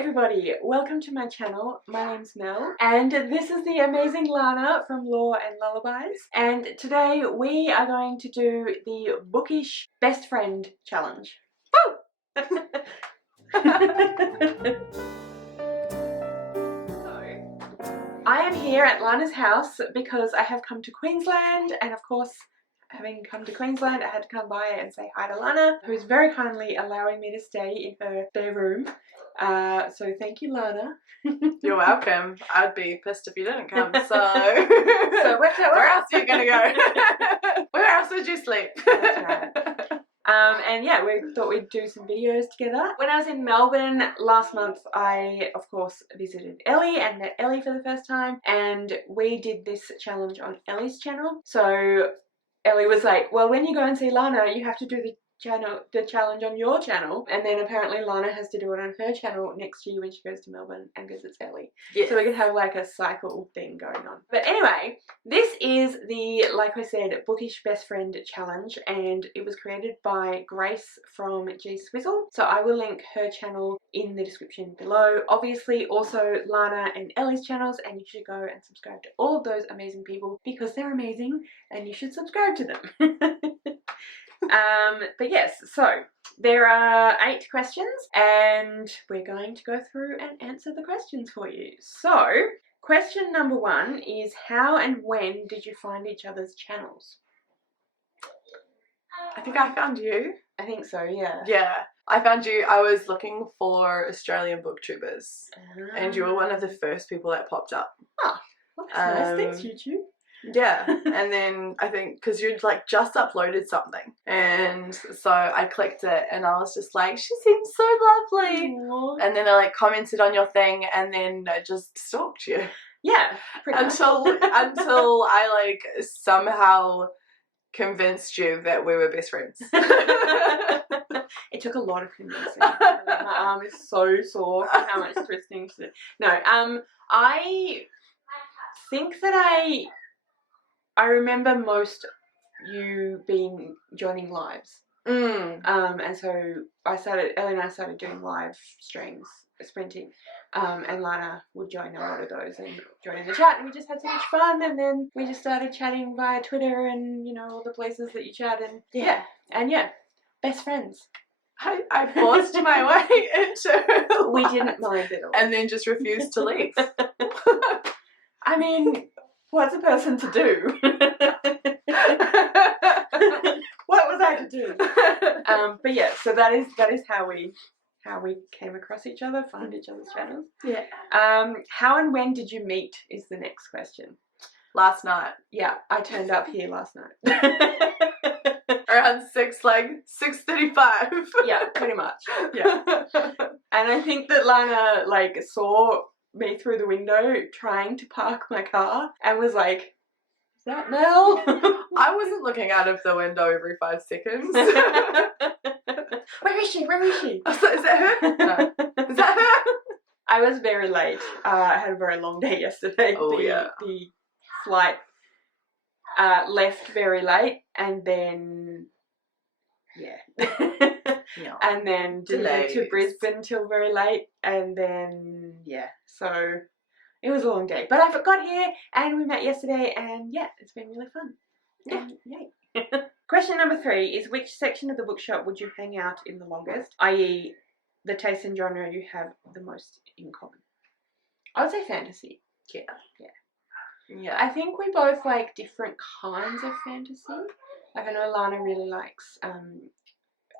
everybody, welcome to my channel. My name's Mel and this is the amazing Lana from Lore and Lullabies, and today we are going to do the Bookish Best Friend Challenge. Woo! I am here at Lana's house because I have come to Queensland, and of course, having come to Queensland, I had to come by and say hi to Lana, who's very kindly allowing me to stay in her spare room. So thank you, Lana. You're welcome. I'd be pissed if you didn't come. So where else are you gonna go? Where else would you sleep? That's right. And yeah, we thought we'd do some videos together. When I was in Melbourne last month, I of course visited Ellie and met Ellie for the first time, and we did this challenge on Ellie's channel. So Ellie was like, well, when you go and see Lana, you have to do the challenge on your channel, and then apparently Lana has to do it on her channel next year when she goes to Melbourne and visits Ellie. Yes. So we could have like a cycle thing going on. But anyway, this is the, like I said, Bookish Best Friend Challenge, and it was created by Grace from G-Swizzell. So I will link her channel in the description below. Obviously also Lana and Ellie's channels, and you should go and subscribe to all of those amazing people because they're amazing and you should subscribe to them. But yes, so there are 8 questions and we're going to go through and answer the questions for you. So question number 1 is, how and when did you find each other's channels? I think I found you. I think so, yeah. Yeah, I found you. I was looking for Australian booktubers and you were one of the first people that popped up. Oh, well, that's nice. Thanks, YouTube. Yeah, and then I think because you'd like just uploaded something, and so I clicked it and I was just like, she seems so lovely. Aww. And then I like commented on your thing, and then I just stalked you. Yeah, pretty until I like somehow convinced you that we were best friends. It took a lot of convincing. My arm is so sore from how much twisting she did. No, I think that I remember most you joining lives. And so Ellie and I started doing live streams, sprinting, and Lana would join a lot of those and join in the chat, and we just had so much fun, and then we just started chatting via Twitter and, you know, all the places that you chat, and yeah, best friends. I forced my way into We didn't mind at all. And then just refused to leave. I mean, what's a person to do? What was I to do? But yeah, so that is how we came across each other, found each other's channels. Yeah. How and when did you meet is the next question. Last night. Yeah, I turned up here last night. Around 6:35. Yeah, pretty much. Yeah. And I think that Lana like saw me through the window trying to park my car and was like, is that Mel? I wasn't looking out of the window every 5 seconds. Where is she? Where is she? Is that her? No. Is that her? I was very late. I had a very long day yesterday. Oh, yeah. The flight left very late, and then and then didn't get to Brisbane till very late, and then so it was a long day. But I got here and we met yesterday, and yeah, it's been really fun. Yeah. Yay. Question number 3 is, which section of the bookshop would you hang out in the longest, i.e. the taste and genre you have the most in common? I would say fantasy. Yeah. I think we both like different kinds of fantasy. Like I know Lana really likes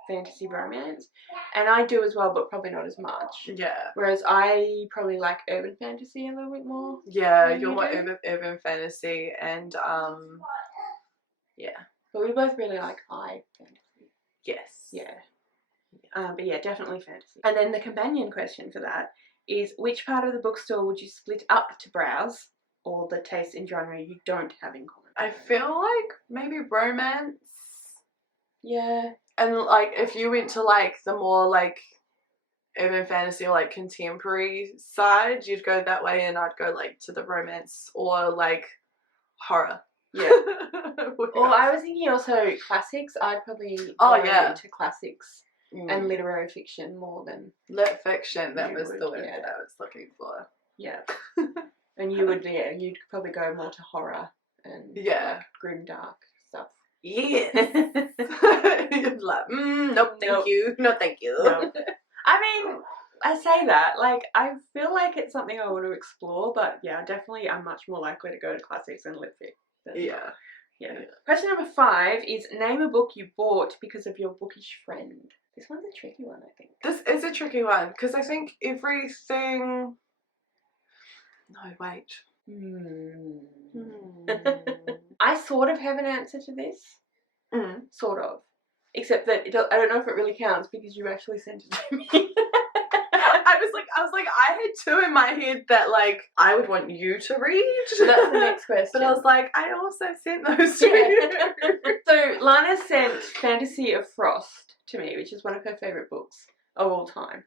fantasy romance, and I do as well, but probably not as much. Yeah. Whereas I probably like urban fantasy a little bit more. Yeah, you're more urban fantasy, and yeah. But we both really like high fantasy. Yes. Yeah. But yeah, definitely fantasy. And then the companion question for that is, which part of the bookstore would you split up to browse, or the taste and genre you don't have in common? I feel like maybe romance. Yeah. And like if you went to like the more like urban fantasy or like contemporary side, you'd go that way, and I'd go like to the romance or like horror. Yeah. Or I was thinking also classics. I'd probably go into classics and literary fiction more than lit fiction. That You was would, the word yeah. that I was looking for. yeah. And you would you'd probably go more to horror and Yeah. grim dark stuff. Yeah. You'd like, nope, thank you. No, thank you. No. I mean, I say that, like, I feel like it's something I want to explore, but yeah, definitely I'm much more likely to go to classics and lit fic. Yeah. Yeah. Question number 5 is name a book you bought because of your bookish friend. This one's a tricky one, I think. This is a tricky one because I think everything. No, wait. I sort of have an answer to this. Sort of. Except that I don't know if it really counts because you actually sent it to me. I was like, I had 2 in my head that like I would want you to read. That's the next question. But I was like, I also sent those to you. So Lana sent Fantasy of Frost to me, which is one of her favourite books of all time.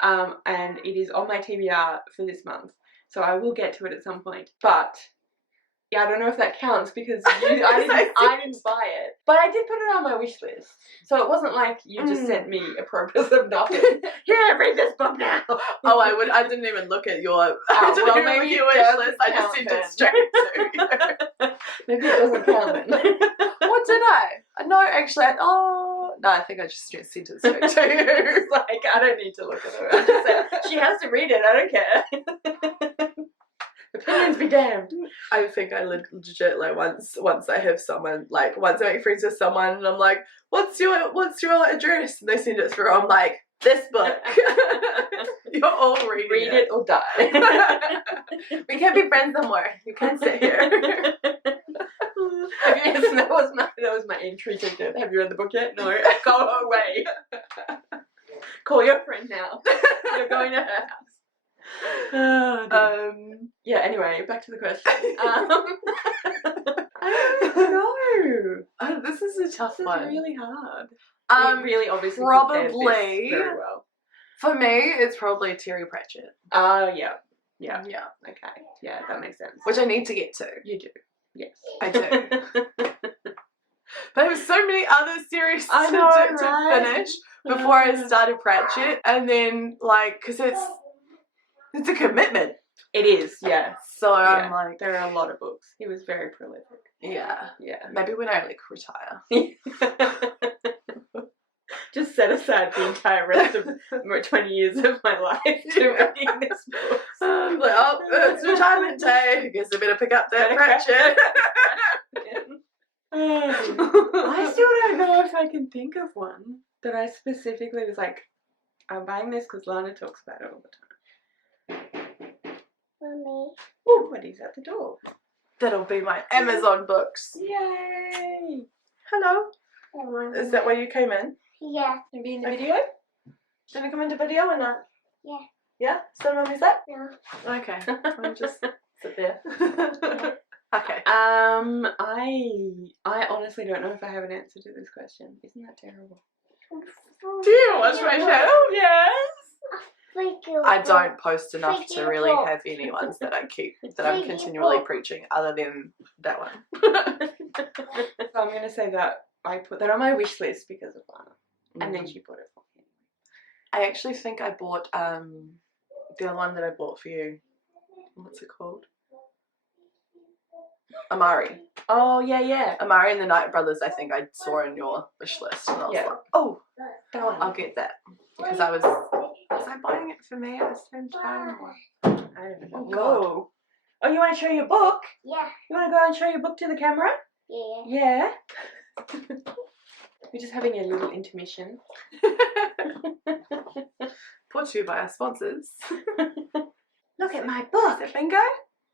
And it is on my TBR for this month. So I will get to it at some point. But yeah, I don't know if that counts because I didn't buy it. But I did put it on my wish list. So it wasn't like you just sent me a purpose of nothing. Here, read this book now. Oh, I didn't even look at your maybe your wish list. I just sent it straight to you. Maybe it doesn't count then. What did I? No, actually, I think I just sent it straight to you. It's like, I don't need to look at her. I just said, she has to read it, I don't care. Opinions be damned. I think I legit like once I have someone like once I make friends with someone and I'm like, what's your address? And they send it through. I'm like, this book. You're all reading Read it or die. We can't be friends no more. You can't sit here. That was my entry ticket. Have you read the book yet? No. Go away. Call your friend now. You're going to her house. Yeah, anyway, back to the question. I don't know. This is a tough one. This is really hard. We really obviously prepared this very well. For me, it's probably Terry Pratchett. Oh, yeah. Yeah. Yeah. Okay. Yeah, that makes sense. Which I need to get to. You do. Yes. I do. But there were so many other series I know, to finish before I started Pratchett. And then, like, because it's a commitment. It is, yeah. So I'm like, there are a lot of books. He was very prolific. Yeah. Yeah. Maybe when I like retire. Just set aside the entire rest of 20 years of my life to reading this book. I'm like, oh, it's retirement day. I guess I better pick up that Pratchett. I still don't know if I can think of one that I specifically was like, I'm buying this because Lana talks about it all the time. Mommy. Somebody's at the door. That'll be my Amazon books. Yay! Hello. Is that why you came in? Yeah. You be in the video? Did you come into video or not? Yeah. Yeah? So mummy's that? No. Okay. I'll just sit there. Okay. I honestly don't know if I have an answer to this question. Isn't that terrible? Do you watch my channel? Yes. I don't post enough to really have any ones that I'm continually preaching other than that one. So I'm going to say that I put that on my wish list because of Lana. And then she bought it for me. I actually think I bought the one that I bought for you. What's it called? Amari. Oh, yeah. Amari and the Night Brothers, I think I saw in your wish list. And I was like, oh, that one. I'll get that. Because was I buying it for me at the same time? I don't know. Whoa. Oh, you want to show your book? Yeah. You want to go and show your book to the camera? Yeah. Yeah. We're just having a little intermission. Brought to you by our sponsors. Look at my book. Is it Bingo?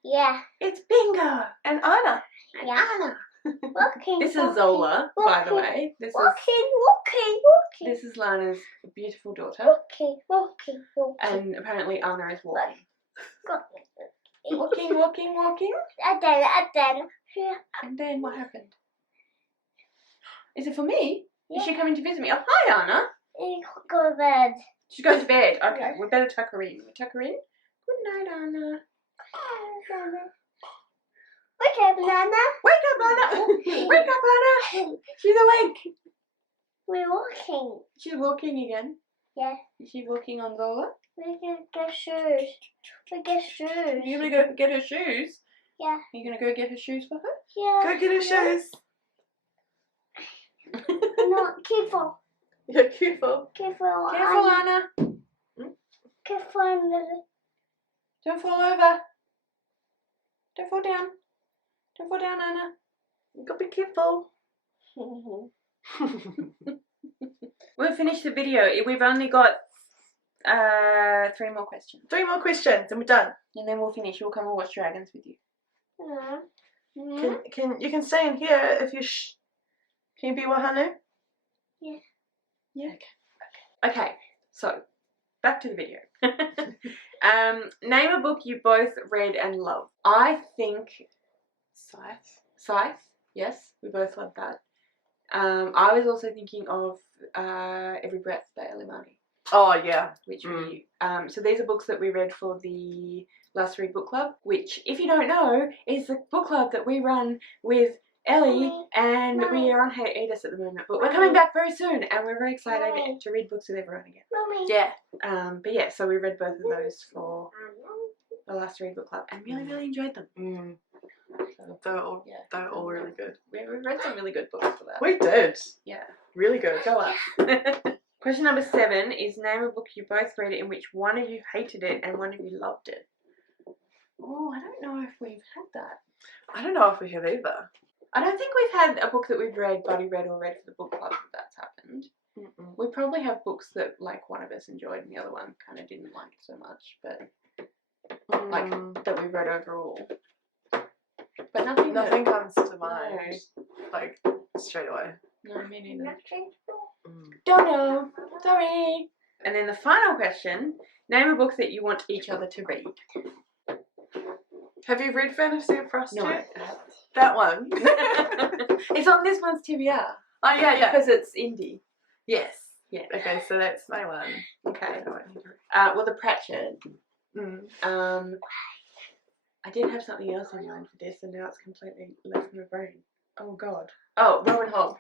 Yeah. It's Bingo. And Anna. Yeah. Anna. Walking. This is Zola, by the way. Walking. This is Lana's beautiful daughter. Walking. And apparently Anna is walking. Walking. Walking. And then. And then what happened? Is it for me? Yeah. Is she coming to visit me? Oh, hi, Anna. Go to bed. She's going to bed. Okay, we better tuck her in. We tuck her in. Good night, Anna. Wake up, Nana. Wake up, Anna. Oh, wake up, Anna. She's awake. We're walking. She's walking again. Yeah. Is she walking on Zola? We're gonna get shoes. We get shoes. You're gonna go get her shoes? Yeah. You're gonna go get her shoes for her? Yeah. Go get her shoes. No, careful. Yeah, careful. Careful. Careful, Anna. Careful. Don't fall over. Don't fall down. Don't fall down, Anna. You gotta be careful. We'll finish the video. We've only got 3 more questions. 3 more questions and we're done. And then we'll finish. We'll come and watch dragons with you. You can stay in here if you can you be Wahanu? Yeah. Yeah. Okay. So back to the video. Name a book you both read and loved. I think Scythe. Yes, we both loved that. I was also thinking of Every Breath by Ellie Marnie. Oh yeah. Which we so these are books that we read for the Last Read Book Club, which, if you don't know, is the book club that we run with Ellie, and we are on hiatus at the moment, but we're coming back very soon, and we're very excited to read books with everyone again. Yeah. But yeah, so we read both of those for the Last Read Book Club, and really enjoyed them. So, They're all really good. we read some really good books for that. We did. Yeah. Really good. Go up. Question number 7 is name a book you both read in which one of you hated it and one of you loved it. Oh, I don't know if we've had that. I don't know if we have either. I don't think we've had a book that we've read, Buddy read, or read for the book club that's happened. We probably have books that like one of us enjoyed and the other one kind of didn't like so much, but like that we read overall. But nothing comes to mind like straight away. No, me neither. Don't know. Sorry. And then the final question: name a book that you want each other to read. Have you read Fantasy of Frost No, yet? I haven't. That one. It's on this month's TBR. Oh yeah. Because it's indie. Yes. Yeah. Okay, so that's my one. Okay. Well, the Pratchett. I did have something else in mind for this, and now it's completely left my brain. Oh God. Oh, Rowan Hobb.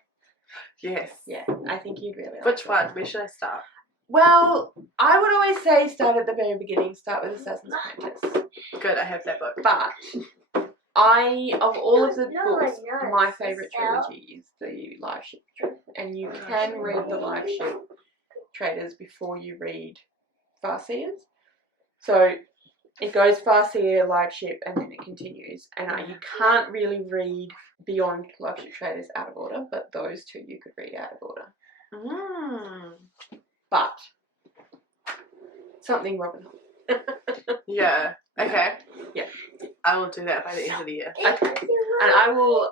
Yes. Yeah, I think you'd really like Which it. one? Where should I start? Well, I would always say start at the very beginning. Start with Assassin's Apprentice. Good, I have that book. But of all of the books, my favourite trilogy is the Live Ship. And you can read the Live Ship Traders before you read Farseers. So it goes Farseer, Live Ship, and then it continues. And you can't really read beyond Live Ship Traders out of order, but those two you could read out of order. But something Robin Hood. Yeah. Okay. Yeah. I will do that by the end of the year. Okay. And I will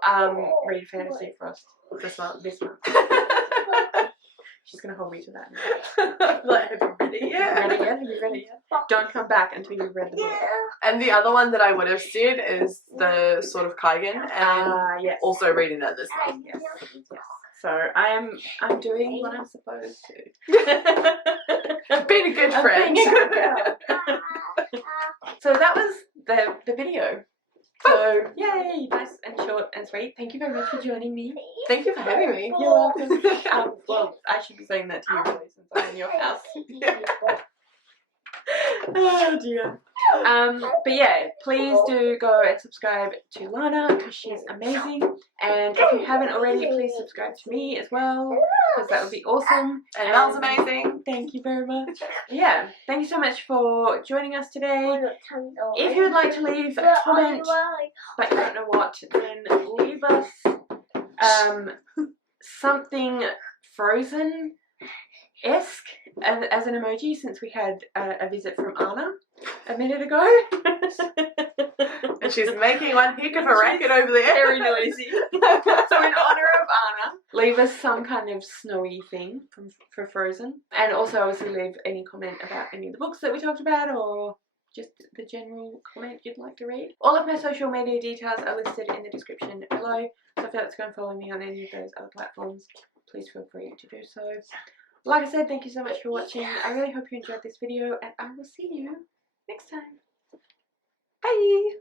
read Fantasy Frost This month. She's going to hold me to that now. Like, have you read it yet? Read it yet? Have you read it yet? Don't come back until you've read the book. And the other one that I would have said is the Sword of Kaigan, and Yes. also reading that this month. Yes. So I'm doing what I'm supposed to. Being a good I'm friend. being a good girl. So that was the video. So yay, nice and short and sweet. Thank you very much for joining me. Thank you for having me. You're welcome. Well, I should be saying that to you really, since I'm in your house. Oh dear. But yeah, please do go and subscribe to Lana because she's amazing. And if you haven't already, please subscribe to me as well because that would be awesome. And Mel's amazing. Thank you very much. Yeah, thank you so much for joining us today. If you would like to leave a comment, but you don't know what, then leave us something Frozen-esque as an emoji, since we had a visit from Anna a minute ago. And she's making one heck of a racket over there. Very noisy. So in honour of Anna, leave us some kind of snowy thing for Frozen. And also obviously leave any comment about any of the books that we talked about, or just the general comment you'd like to read. All of my social media details are listed in the description below. So if you'd like to go and follow me on any of those other platforms, please feel free to do so. Like I said, thank you so much for watching. I really hope you enjoyed this video, and I will see you next time. Bye!